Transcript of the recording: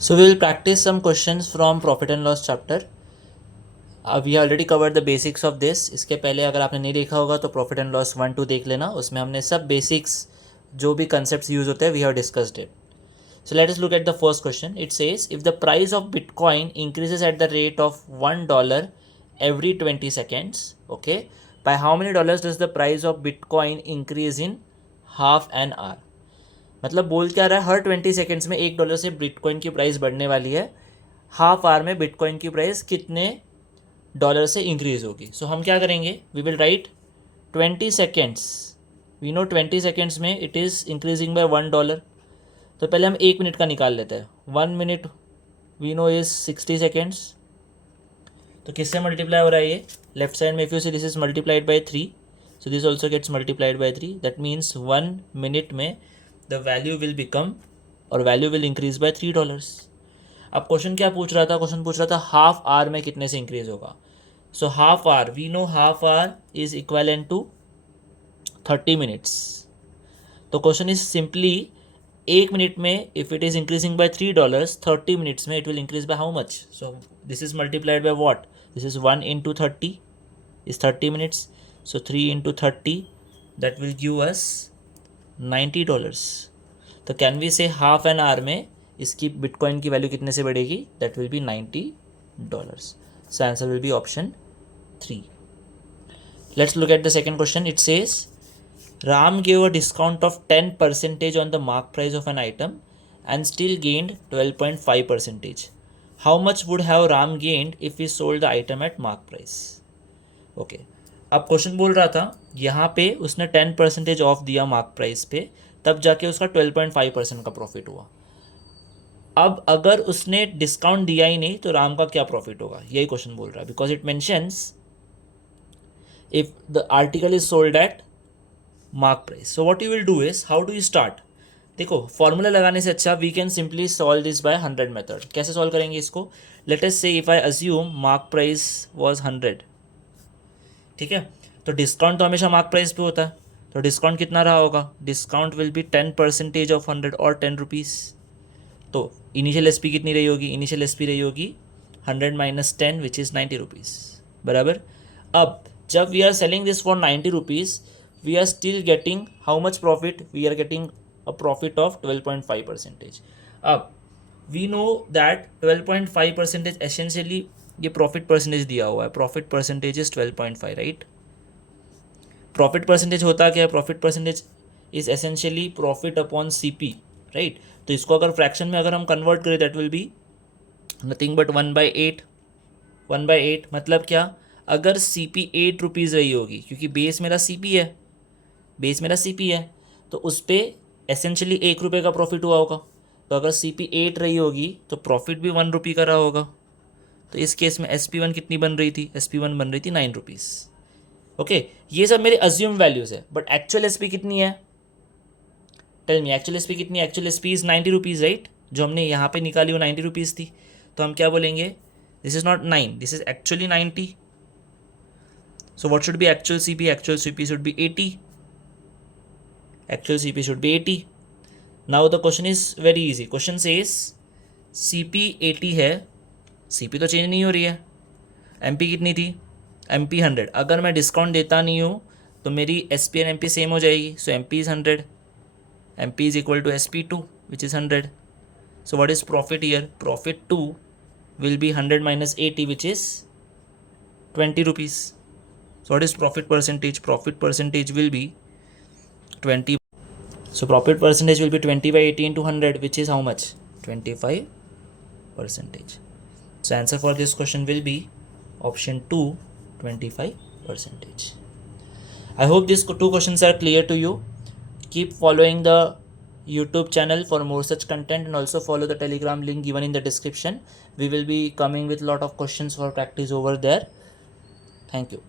So we will practice some questions from Profit and Loss chapter. We already covered the basics of this. इसके पहले अगर आपने नहीं देखा होगा तो प्रॉफिट एंड लॉस 1-2 देख लेना, उसमें हमने सब बेसिक्स जो भी कंसेप्ट्स यूज होते हैं we have discussed it. So let us look at the first question. It says if the price of Bitcoin increases at the rate of $1 every 20 seconds, okay, by how many dollars does the price of Bitcoin increase in half an hour? मतलब बोल क्या रहा है, हर 20 seconds में $1 से bitcoin की price बढ़ने वाली है. हाफ आवर में बिटकॉइन की प्राइस कितने डॉलर से इंक्रीज होगी. सो हम क्या करेंगे, we will write 20 seconds. We know 20 seconds में इट इज़ इंक्रीजिंग बाय $1. तो पहले हम 1 मिनट का निकाल लेते हैं. 1 minute we know is 60 seconds. तो किससे मल्टीप्लाई हो रहा है ये, लेफ्ट साइड में if you see this is multiplied by 3, so this also gets multiplied by 3. That means 1 minute में द वैल्यू विल बिकम और वैल्यू विल इंक्रीज बाय $3. अब क्वेश्चन क्या पूछ रहा था, क्वेश्चन पूछ रहा था हाफ आवर में कितने से इंक्रीज होगा. So half hour we know half hour is equal to 30 minutes. तो क्वेश्चन इज सिंपली 1 मिनट में if it is increasing by $3, 30 minutes में it will increase by how much. So this is multiplied by what, this is 1 into 30 is 30 minutes. So 3 into 30 that will give us $90. तो can we से half an hour में इसकी bitcoin की value कितने से बढ़ेगी, that will be $90. So answer will be option 3. Let's look at the second question. It says Ram gave a discount of 10% on the mark price of an item and still gained 12.5%. How much would have Ram gained if he sold the item at mark price? Okay. अब question बोल रहा था यहाँ पे उसने 10% of दिया mark price पे, तब जाके उसका 12.5% का प्रॉफिट हुआ. अब अगर उसने डिस्काउंट दिया ही नहीं तो राम का क्या प्रॉफिट होगा, यही क्वेश्चन बोल रहा है. Because it mentions if the article is sold at mark price. So what you will do is, how do you start. देखो फॉर्मूला लगाने से अच्छा we can simply solve this by 100 method. कैसे सॉल्व करेंगे इसको, let us say if I assume mark price was 100, ठीक है, तो डिस्काउंट तो हमेशा मार्क प्राइस पे होता है. तो डिस्काउंट कितना रहा होगा, डिस्काउंट विल बी 10% ऑफ 100 और 10 रुपीज़. तो इनिशियल एस पी कितनी रही होगी, इनिशियल एस पी रही होगी 100 माइनस 10 विच इज़ 90 रुपीज़ बराबर. अब जब we are selling this for 90 rupees we are still getting how much profit, we are getting a profit of 12.5%. अब we know that 12.5% essentially ये प्रॉफिट परसेंटेज दिया हुआ है, profit percentage is 12.5, right. Profit percentage होता क्या है, profit percentage is essentially profit upon CP, right. तो इसको अगर फ्रैक्शन में अगर हम कन्वर्ट करें that will be nothing but 1/8. 1/8 मतलब क्या, अगर सी पी 8 रुपीज़ रही होगी, क्योंकि बेस मेरा सी पी है, बेस मेरा सी पी है, तो उस पर एसेंशियली ₹1 का प्रॉफिट हुआ होगा. तो अगर सी पी 8 रही होगी तो प्रॉफिट भी ₹1 का रहा होगा. तो इस केस में एस पी 1 कितनी बन रही थी, एस पी 1 बन रही थी ₹9. ओके, ये सब मेरे अज्यूम वैल्यूज़ है, बट एक्चुअल एस पी कितनी है, tell me actual S P कितनी है. Actual S P is ₹90, right. जो हमने यहाँ पे निकाली वो ₹90 थी. तो हम क्या बोलेंगे, this is not 9, this is actually 90. So what should be actual C P, actual C P should be 80. Actual CP should be 80. Now the question is very easy. Question says CP 80 है, CP तो change नहीं हो रही है. MP कितनी थी, MP 100. अगर मैं डिस्काउंट देता नहीं हूँ तो मेरी SP और MP सेम हो जाएगी. So MP is 100, MP is equal to SP2 which is 100. So what is profit here, profit 2 will be 100 minus 80 which is 20 rupees. So what is profit percentage, profit percentage will be 20. So profit percentage will be 20/80 into 100, which is how much, 25%. So answer for this question will be option 2, 25%. I hope these two questions are clear to you. Keep following the YouTube channel for more such content, and also follow the Telegram link given in the description. We will be coming with a lot of questions for practice over there. Thank you.